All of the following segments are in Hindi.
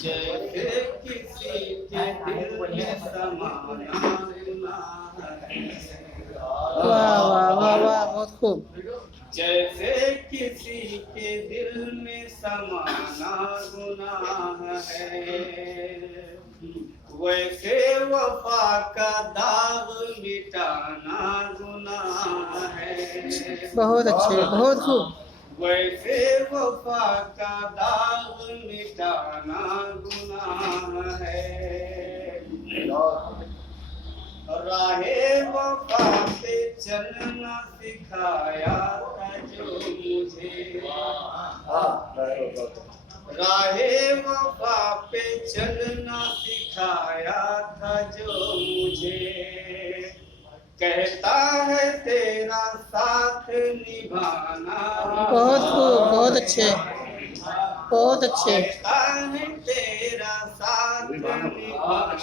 जैसे किसी के दिल में समाना वाह वाह वाह वाह, बहुत खूब। जैसे किसी के दिल में समाना गुनाह है, वैसे वफा का दाग मिटाना गुनाह है। बहुत अच्छे, बहुत खूब। वैसे वफा का दाग मिटाना गुनाह है। राहे वफा पे चलना सिखाया था जो मुझे, राहे वफा पे चलना सिखाया था जो मुझे, कहता है तेरा साथ निभाना। बहुत खूब, बहुत अच्छे, बहुत अच्छे। कहता है तेरा साथ निभाना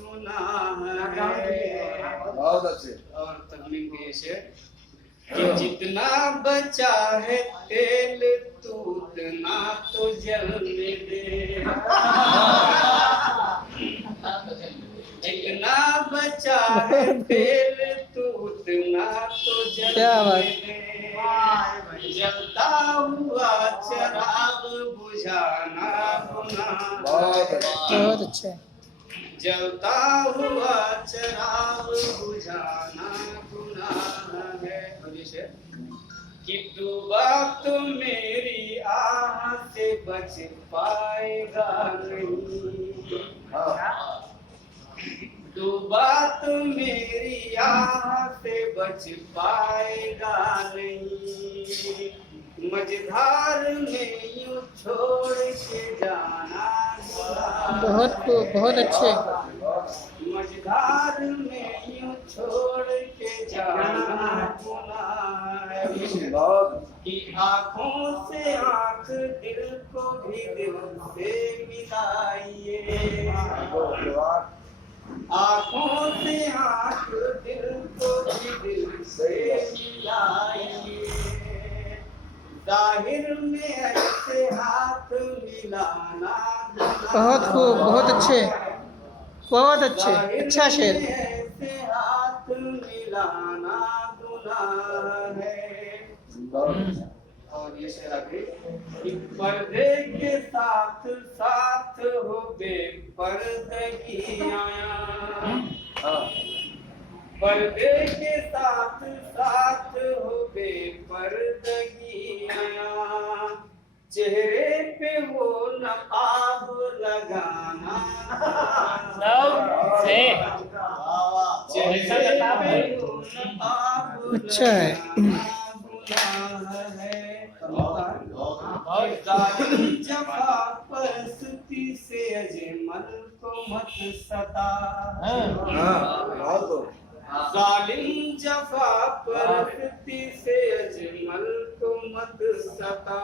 गुनाह है। बहुत अच्छे। और तकमील के शेर कि जितना बचा है तेल तू उतना तो जलने दे, जितना बचा है तेल तू उतना तो क्या बात। जलने दे, जलता हुआ चिराग बुझाना गुनाह है। बहुत अच्छे। जलता हुआ चिराग बुझाना गुनाह है। कि डूबा तो मेरी आह से बच पाएगा नहीं, डूबा तो मेरी आह से बच पाएगा नहीं, मझधार में यूं छोड़ के जाना गुनाह बहुत खूब, बहुत अच्छे। मझधार में यूं छोड़ के जाना गुनाह है। कि आँखों से आँख दिल को भी दिल से मिलाइए, आँखों से आँख दिल को भी दिल से मिलाइए, जाहिर में ऐसे हाथ मिलाना बहुत खूब, बहुत अच्छे, बहुत अच्छे। अच्छा शेर। ऐसे हाथ मिलाना गुनाह है। और ये शेर आगे कि पर्दे के साथ साथ हो बेपर्दगी आया, पर्दे के साथ साथ हो बेपर्दगी आया, चेहरे पे वो नकाब लगाना, चेहरे पे वो नकाब अच्छा है। लगाना है। जालिम जफा परस्ती से अजमल को मत सता, जालिम जफा परस्ती से अजमल को मत सता,